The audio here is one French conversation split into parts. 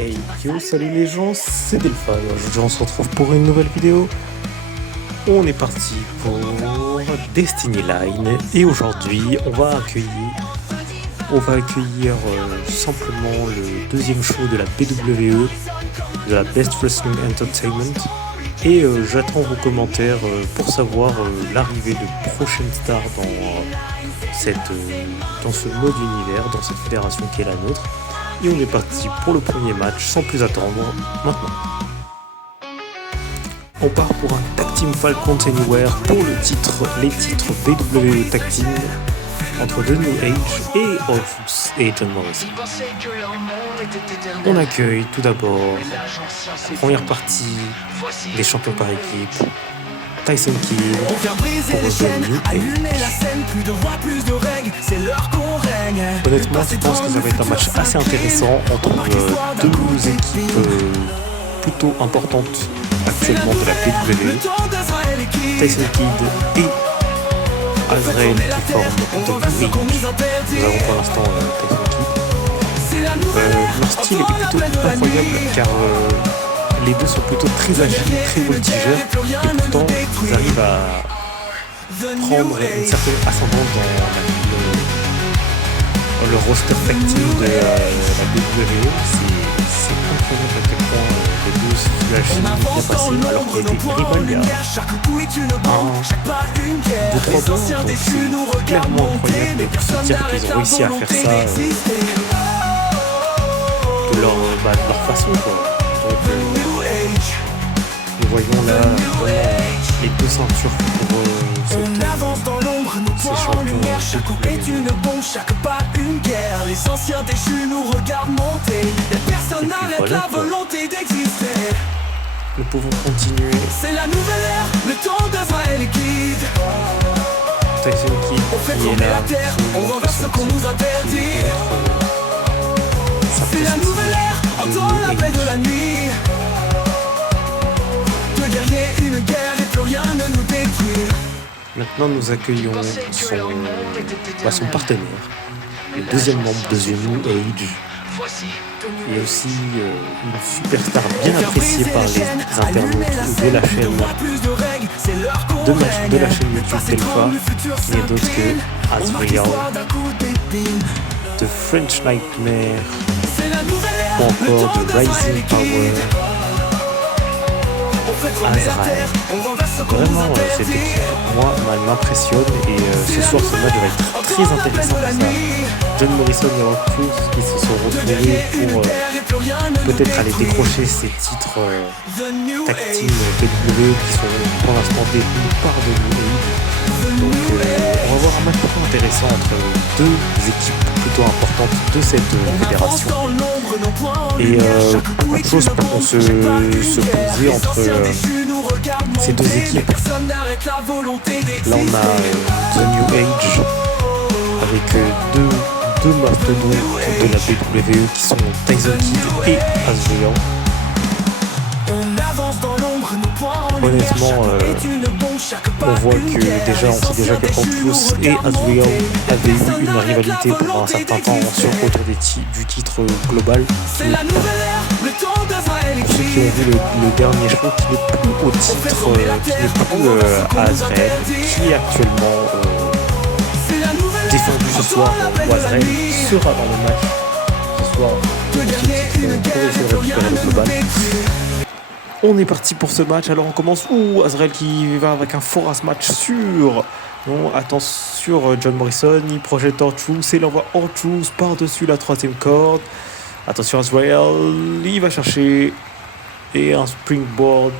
Hey yo, salut les gens, c'est Delphin. Aujourd'hui on se retrouve pour une nouvelle vidéo. On est parti pour Destiny Line et aujourd'hui on va accueillir simplement le deuxième show de la BWE, de la Best Wrestling Entertainment. Et j'attends vos commentaires pour savoir l'arrivée de prochaines stars dans ce mode univers, dans cette fédération qui est la nôtre. Et on est parti pour le premier match sans plus attendre maintenant. On part pour un Tag Team Falcons Anywhere pour les titres BWE Tag Team entre The New Age et Orpheus et John Morrison. On accueille tout d'abord la première partie des champions par équipe, Tyson Kidd pour The New Age. Honnêtement, je pense que ça va être un match assez intéressant entre deux équipes plutôt importantes actuellement de la WWE, Tyson Kidd et Azrael qui forment The New Age. Nous avons pour l'instant Tyson Kidd. Leur style est plutôt incroyable car les deux sont plutôt très agiles, très voltigeurs et pourtant ils arrivent à prendre une certaine ascendance dans le roster tag team de la WWE. C'est incroyable à quel point les deux la chimie bien passée alors qu'il y a été rival il y a 2-3 ans, donc c'est clairement incroyable de se dire qu'ils ont réussi à faire ça de leur façon quoi. Donc, nous voyons là les deux ceintures pour ces champions. Chaque coup est une bombe, chaque pas une guerre. Les anciens déchus nous regardent monter. Les personnes n'arrêtent la volonté d'exister. Nous pouvons continuer. C'est la nouvelle ère, le temps d'Azrael et Kidd. Tyson Kidd on fait qui est tomber là. la terre, on renverse ce qu'on nous interdit. C'est la nouvelle ère, entend la paix de la nuit. Deux guerriers, une guerre et plus rien ne nous détruit. Maintenant, nous accueillons son partenaire, le deuxième membre de The New Age, et aussi une superstar bien appréciée par les internautes de la chaîne YouTube Delpha, qui n'est d'autre que Azrael, de French Nightmare, ou encore de Rising Power. Azrael. Vraiment, cette équipe, moi, m'impressionne et ce soir, ce match va être très intéressant pour ça. John Morrison et Orpheus qui se sont retrouvés pour peut-être aller décrocher ces titres tag team WWE qui sont pour l'instant détenus par The New Age. Donc, on va voir un match plutôt intéressant entre deux équipes plutôt importantes de cette fédération. Et beaucoup de choses pourront se poser entre ces deux équipes. Là on a The New Age avec deux mastodontes de la WWE qui sont Tyson Kidd et Azrael. Honnêtement, on voit que on sait déjà que Orpheus et Azrael avaient eu une rivalité pendant un certain temps autour du titre global. Pour ceux qui ont vu le dernier show, qui n'est plus au titre, qui n'est plus à Azrael, qui est actuellement défendu ce soir, où Azrael sera dans le match ce soir pour essayer de récupérer le global. On est parti pour ce match, alors on commence. Azrael qui va avec un fort ass match sur. Non, attends, sur John Morrison, il projette R-Truth et il envoie R-Truth par-dessus la troisième corde. Attention Azrael, il va chercher. Et un springboard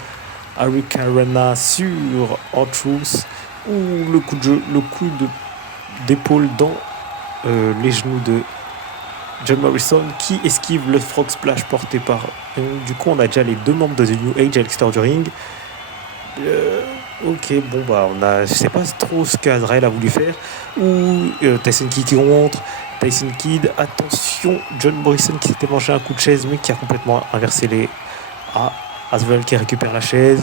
Hurricanrana sur R-Truth. Le coup d'épaule dans les genoux de John Morrison qui esquive le frog splash porté par... du coup, on a déjà les deux membres de The New Age à l'extérieur du ring. Ok, bon, je sais pas trop ce qu'Azrael a voulu faire. Tyson Kidd qui rentre. Tyson Kidd, attention, John Morrison qui s'était mangé un coup de chaise, mais qui a complètement inversé les... Azrael qui récupère la chaise.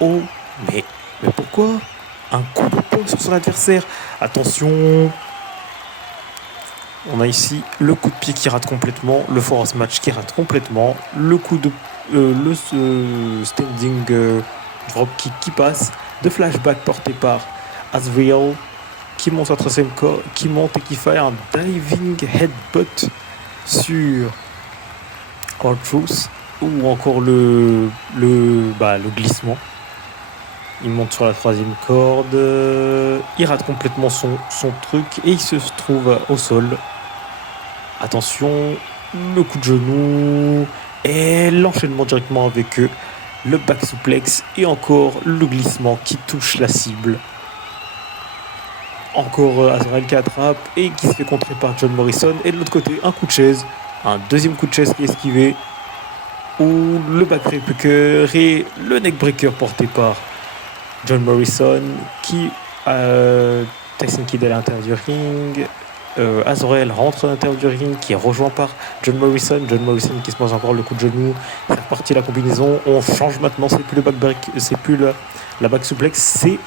Mais pourquoi un coup de poing sur son adversaire? Attention. On a ici le coup de pied qui rate complètement, le force match qui rate complètement, le coup de standing drop kick qui passe, de flashback porté par Azrael qui monte qui monte et qui fait un diving headbutt sur R-Truth, ou encore le glissement. Il monte sur la 3e corde, il rate complètement son truc et il se trouve au sol. Attention, le coup de genou et l'enchaînement directement avec le back suplex et encore le glissement qui touche la cible. Encore Azrael qui attrape et qui se fait contrer par John Morrison. Et de l'autre côté, un coup de chaise, un deuxième coup de chaise qui est esquivé, ou le backbreaker et le neckbreaker porté par John Morrison qui Tyson Kidd à l'intérieur du ring. Azrael rentre à l'intérieur du ring qui est rejoint par John Morrison qui se pose encore le coup de genou. C'est reparti la combinaison. On change maintenant, c'est plus le backbreak, c'est plus la back suplex, c'est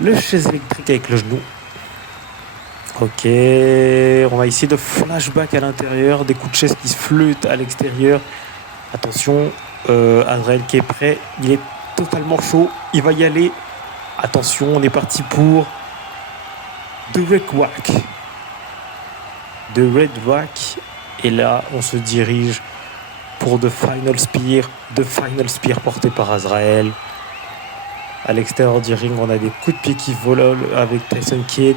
le chaise électrique avec le genou. Ok, on a ici de flashback à l'intérieur, des coups de chaise qui se flûtent à l'extérieur. Attention, Azrael qui est prêt, il est totalement chaud, il va y aller. Attention, on est parti pour The Red Wack. The Red Wack. Et là, on se dirige pour The Final Spear porté par Azrael. À l'extérieur du ring, on a des coups de pied qui volent avec Tyson Kidd.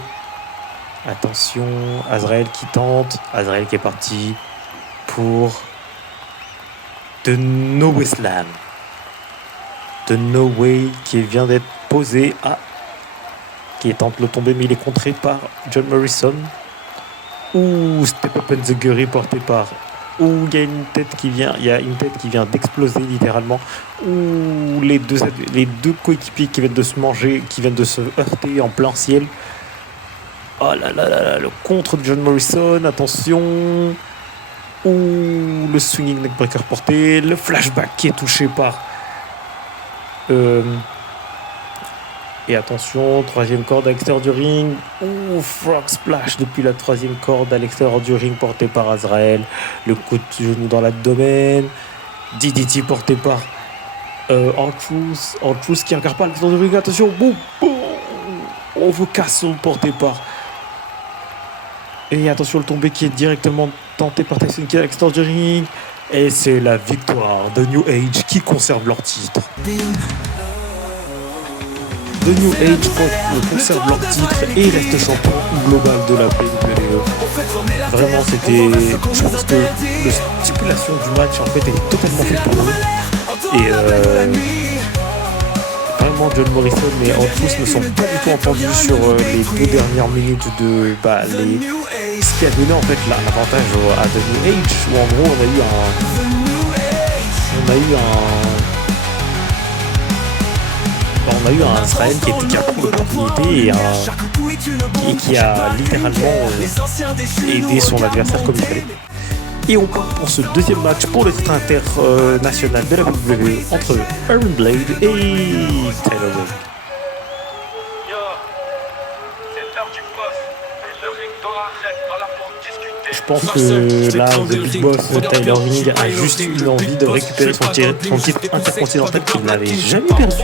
Attention, Azrael qui tente. Azrael qui est parti pour The No Way Slam. The No Way qui vient d'être posé qui tente le tomber, mais il est contré par John Morrison. Step Up and the Gurry porté par. Il y a une tête qui vient d'exploser littéralement. Les deux coéquipiers qui viennent de se manger, qui viennent de se heurter en plein ciel. Oh là là là là, le contre de John Morrison, attention. Le swinging neckbreaker porté, le flashback qui est touché par. Et attention, 3e corde à l'extérieur du ring. Frog splash depuis la 3e corde à l'extérieur du ring porté par Azrael. Le coup de genou dans l'abdomen. DDT porté par R-Truth qui regarde pas à l'extérieur du ring. Attention, boum, boum. Over Castle porté par. Et attention, le tombé qui est directement tenté par Tyson Kidd à l'extérieur du ring. Et c'est la victoire de New Age qui conserve leur titre. The New Age conserve leur titre et reste champion global de la WWE. Vraiment, je pense que la stipulation du match en fait est totalement faite pour eux. Et vraiment, John Morrison et R-Truth ne sont pas du tout entendus sur les 2 dernières minutes de ce qui a donné en fait l'avantage à The New Age, où en gros on a eu un Azrael qui a pris l'opportunité et qui a littéralement aidé son adversaire comme il fallait. Et on part pour ce deuxième match pour le titre international de la WWE entre Iron Blade et Tyler Bate. Je pense que là, The Big Boss Tyler Ring a juste une envie de récupérer son titre intercontinental qu'il n'avait jamais perdu.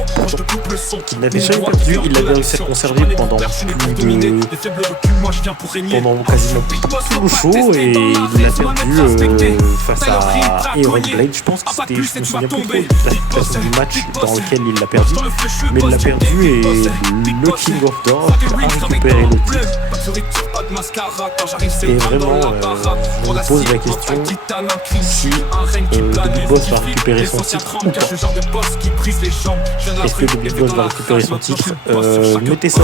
Il l'avait réussi à conserver pendant quasiment tout le show et il l'a perdu face à Iron Blade. Je pense que je me souviens plus trop de la situation du match dans lequel il l'a perdu, mais il l'a perdu et le King of Dark a récupéré le titre. Et vraiment, je me pose la question si The Big Boss va récupérer son titre ou pas. Est-ce que The Big Boss va récupérer son titre? Mettez ça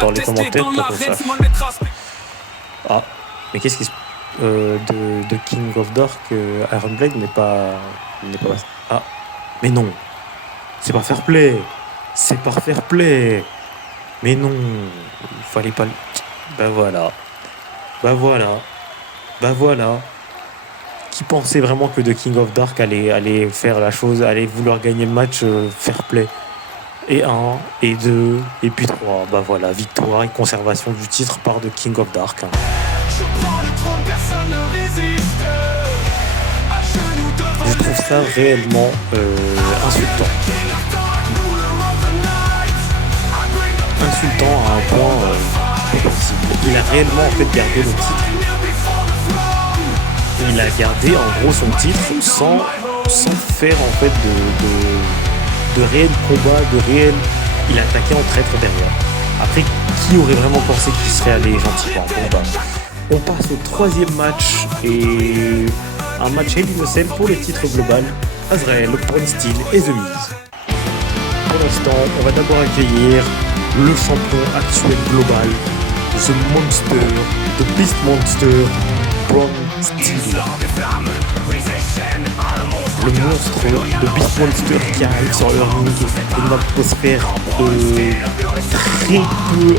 dans les commentaires pour qu'on sache. Ah, mais qu'est-ce qui se de King of Dark, Iron Blade n'est pas. Ah, mais non, c'est pas fair play. Mais non, il fallait pas. Bah voilà. Qui pensait vraiment que The King of Dark allait faire la chose, allait vouloir gagner le match fair play? Et 1, et 2, et puis 3. Bah voilà, victoire et conservation du titre par The King of Dark. Je prends le trône, personne ne résiste. À genoux devant Je trouve ça réellement insultant. Insultant à un point pas possible. Il a réellement en fait gardé le titre. Il a gardé en gros son titre sans faire en fait de réel combat, Il a attaqué en traître derrière. Après, qui aurait vraiment pensé qu'il serait allé gentiment en combat? On passe au troisième match et un match Hell in a Cell pour le titre global. Azrael, Bron Steel et The Miz. Pour l'instant, on va d'abord accueillir le champion actuel global, The Monster, The Beast Monster, Bron Steel. Le monstre de Beast Monster qui arrive sur le ring, une atmosphère très peu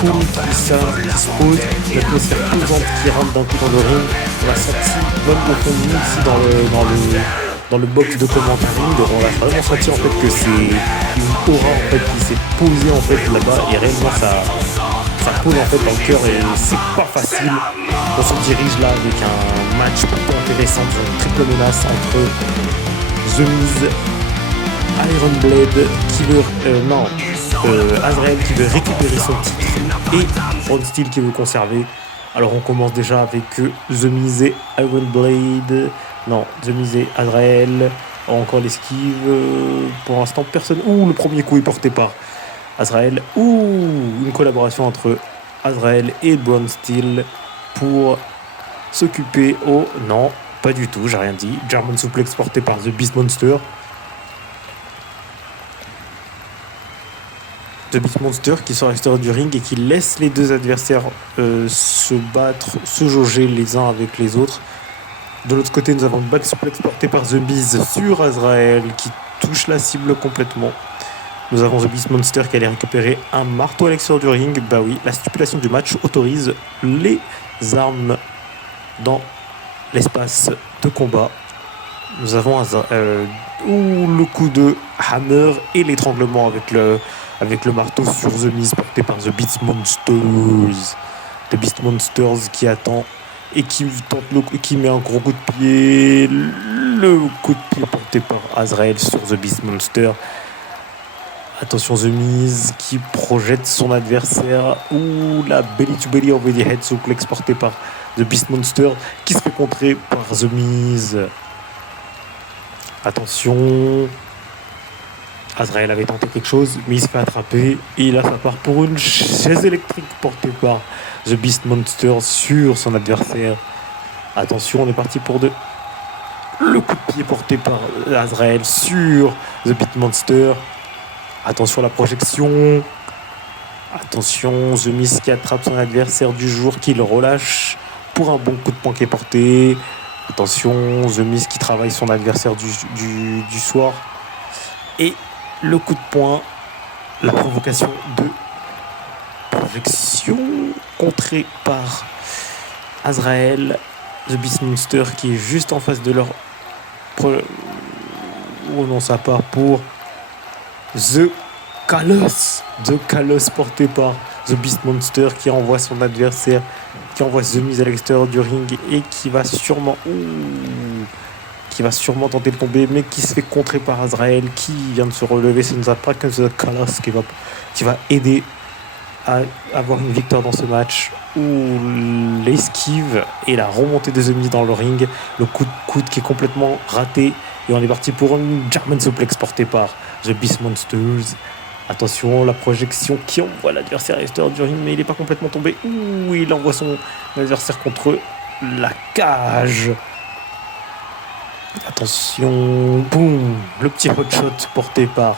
comique qui se pose, une atmosphère pesante qui rentre d'un coup dans le ring. On l'a senti même au fond de nous ici dans le box de commentating, on a vraiment senti en fait que c'est une aura en fait qui s'est posée en fait là-bas et réellement ça pose en fait dans le cœur et c'est pas facile. On se dirige là avec un match plutôt intéressant, une triple menace entre The Miz, Iron Blade qui veut Azrael qui veut récupérer son titre et Bron Steel qui veut conserver. Alors on commence déjà avec The Miz et Iron Blade. Non, The Miz et Azrael. Encore l'esquive. Pour l'instant, personne. Ouh, le premier coup est porté par Azrael. Ouh, une collaboration entre Azrael et Bron Steel pour s'occuper au... Non, pas du tout, j'ai rien dit. German Suplex porté par The Beast Monster. The Beast Monster qui sort à l'extérieur du ring et qui laisse les deux adversaires se battre, se jauger les uns avec les autres. De l'autre côté, nous avons le back suplex porté par The Miz sur Azrael qui touche la cible complètement. Nous avons The Beast Monster qui allait récupérer un marteau à l'extérieur du ring. Bah oui, la stipulation du match autorise les armes dans l'espace de combat. Nous avons le coup de hammer et l'étranglement avec le marteau sur The Miz porté par The Beast Monsters. The Beast Monsters qui attend et qui met un gros coup de pied. Le coup de pied porté par Azrael sur The Beast Monster. Attention The Miz qui projette son adversaire. Ouh, la belly to belly over the head suplex porté par The Beast Monster qui se fait contrer par The Miz. Attention. Azrael avait tenté quelque chose, mais il se fait attraper. Et là, ça part pour une chaise électrique portée par The Beast Monster sur son adversaire. Attention, on est parti pour le coup de pied porté par Azrael sur The Beast Monster. Attention à la projection. Attention, The Miz qui attrape son adversaire du jour, qui le relâche pour un bon coup de poing qui est porté. Attention, The Miz qui travaille son adversaire du soir. Et le coup de poing, la provocation de projection contrée par Azrael. The Beast Monster qui est juste en face de leur... Oh non, ça part pour The Coloss porté par The Beast Monster qui envoie son adversaire, qui envoie The Miz à l'extérieur du ring et qui va sûrement tenter de tomber, mais qui se fait contrer par Azrael qui vient de se relever. Ce ne sera pas que The Coloss qui va aider à avoir une victoire dans ce match. Où l'esquive et la remontée de The Miz dans le ring, le coup de coude qui est complètement raté et on est parti pour une German Suplex portée par The Beast Monsters. Attention, la projection qui envoie l'adversaire à l'extérieur du ring, mais il n'est pas complètement tombé. Ouh, il envoie son adversaire contre la cage. Attention, boum, le petit hot shot porté par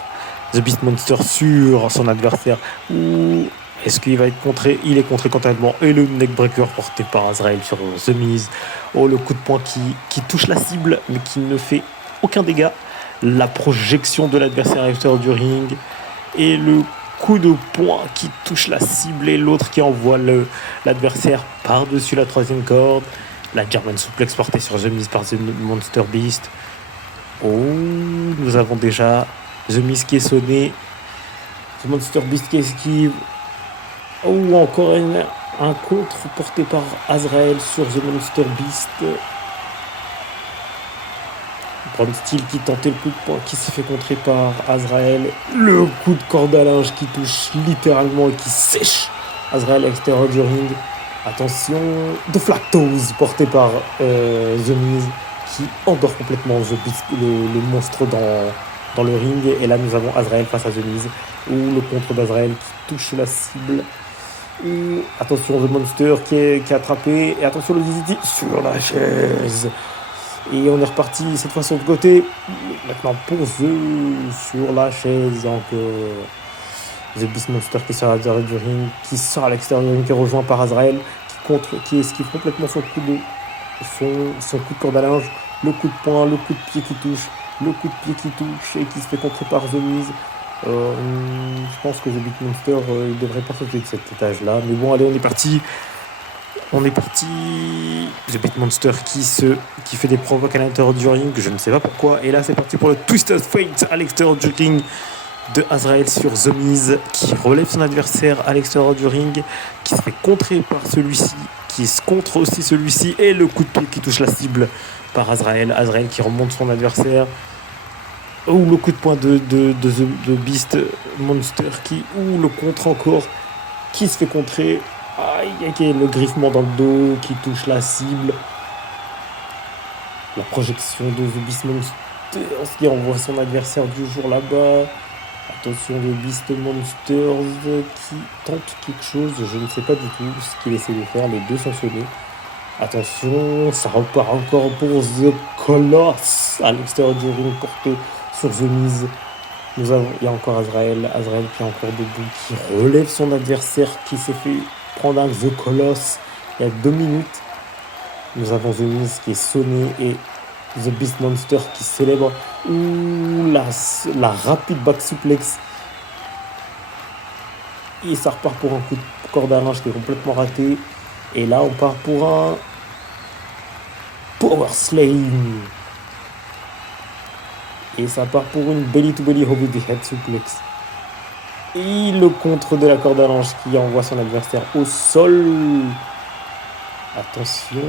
The Beast Monster sur son adversaire. Ouh, est-ce qu'il va être contré? Il est contré complètement. Et le neckbreaker porté par Azrael sur The Miz. Oh, le coup de poing qui touche la cible, mais qui ne fait aucun dégât. La projection de l'adversaire à l'extérieur du ring. Et le coup de poing qui touche la cible et l'autre qui envoie l'adversaire par-dessus la troisième corde. La German Suplex portée sur The Miz par The Monster Beast. Oh, nous avons déjà The Miz qui est sonné. The Monster Beast qui esquive. Oh, encore un contre porté par Azrael sur The Monster Beast. Bron Steel qui tentait le coup de poing, qui s'est fait contrer par Azrael. Le coup de corde à linge qui touche littéralement et qui sèche Azrael à l'extérieur du ring. Attention, The Flat Toes porté par The Miz qui endort complètement le monstre dans le ring. Et là nous avons Azrael face à The Miz, ou le contre d'Azrael qui touche la cible. Et attention The Monster qui est attrapé. Et attention le DDT sur la chaise. Et on est reparti cette fois sur le côté. Maintenant pour The sur la chaise encore. The Beast Monster qui sort à l'intérieur du ring, qui sort à l'extérieur du ring, qui est rejoint par Azrael, qui esquive complètement son coup de corde à linge, le coup de poing, le coup de pied qui touche, le coup de pied qui touche et qui se fait contrer par The Miz. Je pense que The Beast Monster il devrait pas sauter de cet étage-là. Mais bon, allez, on est parti. The Beast Monster qui fait des provoques à l'intérieur du ring, je ne sais pas pourquoi. Et là, c'est parti pour le Twisted Fate à l'extérieur du ring de Azrael sur The Miz, qui relève son adversaire à l'extérieur du ring, qui se fait contrer par celui-ci, qui se contre aussi celui-ci, et le coup de pied qui touche la cible par Azrael. Azrael qui remonte son adversaire. Ou le coup de poing de The Beast Monster ou le contre encore, qui se fait contrer. Aïe, le griffement dans le dos qui touche la cible. La projection de The Beast Monster qui envoie son adversaire du jour là-bas. Attention, The Beast Monsters qui tente quelque chose, je ne sais pas du tout ce qu'il essaie de faire, les deux sont sonnés. Attention, ça repart encore pour The Colosse à l'extérieur du ring porté sur The Miz. Il y a encore Azrael qui est encore debout, qui relève son adversaire qui s'est fait prendre un The Colosse il y a 2 minutes. Nous avons The Miz qui est sonné et The Beast Monster qui célèbre la rapide back suplex. Et ça repart pour un coup de corde à linge qui est complètement raté. Et là on part pour un Power Slam. Et ça part pour une belly to belly over the head suplex. Et le contre de la corde à linge qui envoie son adversaire au sol. Attention,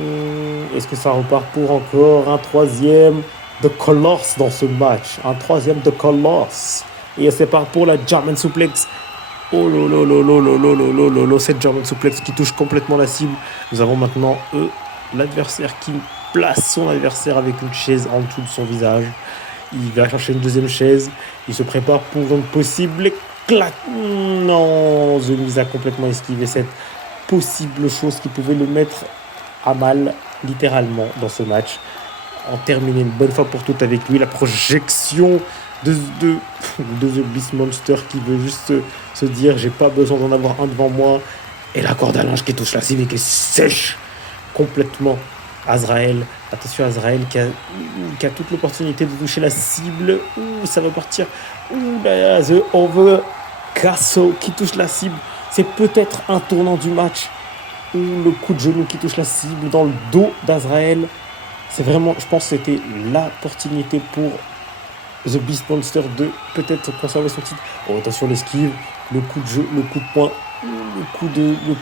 est-ce que ça repart pour encore un troisième The Colosse dans ce match? Un troisième The Colosse. Et c'est part pour la German Suplex. Oh lolo, cette German Suplex qui touche complètement la cible. Nous avons maintenant l'adversaire qui place son adversaire avec une chaise en dessous de son visage. Il va chercher une deuxième chaise. Il se prépare pour une possible éclat. Non, The Miz a complètement esquivé cette possible chose qui pouvait le mettre à mal, littéralement, dans ce match. En terminer une bonne fois pour toutes avec lui. La projection de The Beast Monster qui veut juste se dire j'ai pas besoin d'en avoir un devant moi. Et la corde à linge qui touche la cible et qui sèche complètement Azrael. Attention, Azrael qui a toute l'opportunité de toucher la cible. Ça va partir. Là, The Over Castle qui touche la cible. C'est peut-être un tournant du match. Le coup de genou qui touche la cible dans le dos d'Azrael. C'est vraiment, je pense que c'était l'opportunité pour The Beast Monster de peut-être conserver son titre. Oh, attention, l'esquive, le coup de jeu, le coup de poing, le coup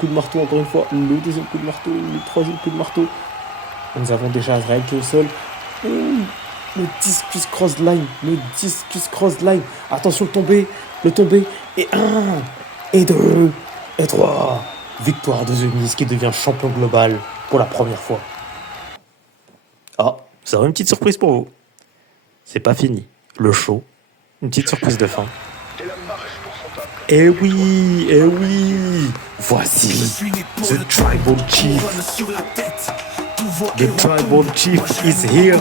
de marteau encore une fois, le deuxième coup de marteau, le troisième coup de marteau. Nous avons déjà Azrael qui est au sol. Le discus cross line. Attention, le tombé. Et 1, et 2, et 3. Victoire de The Miz qui devient champion global pour la première fois. Ah, ça aura une petite surprise pour vous. C'est pas fini. Le show. Une petite surprise de fin. Eh oui. Voici The Tribal Chief. The Tribal Chief is here.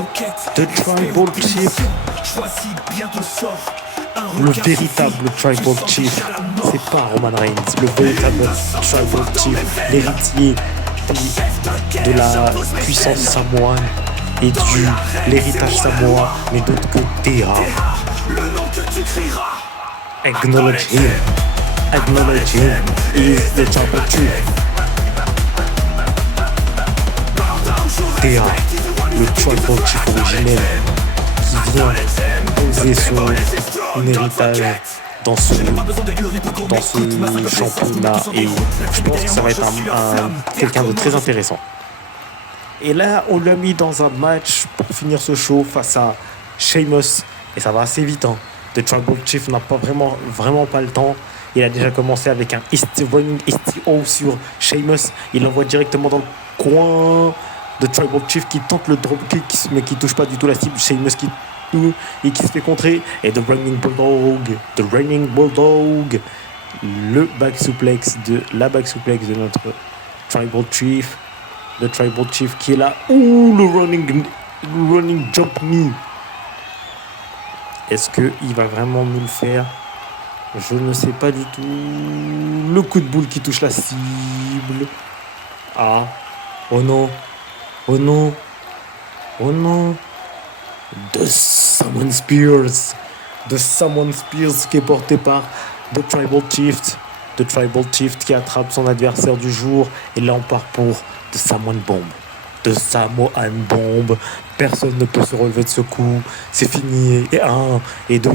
The Tribal Chief. Le véritable Tribal Chief. C'est pas Roman Reigns. Le véritable Tribal Chief. L'héritier de la puissance samoane et l'héritage samoa. Mais d'autre côté, acknowledge him. He is the Tribal Chief. Théa, le Tribal Chief originel qui vient poser un héritage dans ce championnat et je pense que ça va être quelqu'un de très intéressant. Et là, on l'a mis dans un match pour finir ce show face à Sheamus et ça va assez vite. The Tribal Chief n'a pas vraiment pas le temps. Il a déjà commencé avec un running STO sur Sheamus. Il l'envoie directement dans le coin. The Tribal Chief qui tente le dropkick mais qui touche pas du tout la cible. Sheamus qui se fait contrer. Et The Running Bulldog. La back suplex de notre Tribal Chief. The Tribal Chief qui est là. Le running jump knee. Est-ce qu'il va vraiment nous le faire? Je ne sais pas du tout. Le coup de boule qui touche la cible. Ah. Oh non. The Summon Spears qui est porté par The Tribal Chief. The Tribal Chief qui attrape son adversaire du jour. Et là on part pour The Samoan Bomb. The Samoan Bomb. Personne ne peut se relever de ce coup. C'est fini. Et 1, et 2,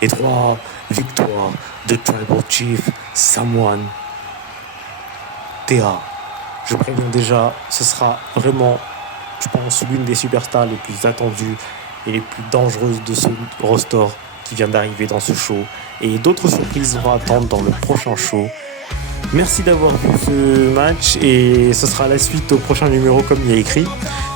et 3. Victoire de Tribal Chief Samoan. TA. Je préviens déjà, ce sera vraiment, je pense, l'une des superstars les plus attendues et les plus dangereuses de ce roster qui vient d'arriver dans ce show. Et d'autres surprises vont attendre dans le prochain show. Merci d'avoir vu ce match et ce sera la suite au prochain numéro comme il y a écrit.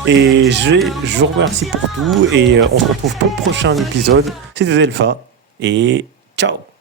Et je vous remercie pour tout et on se retrouve pour le prochain épisode. C'était Zelpha et ciao.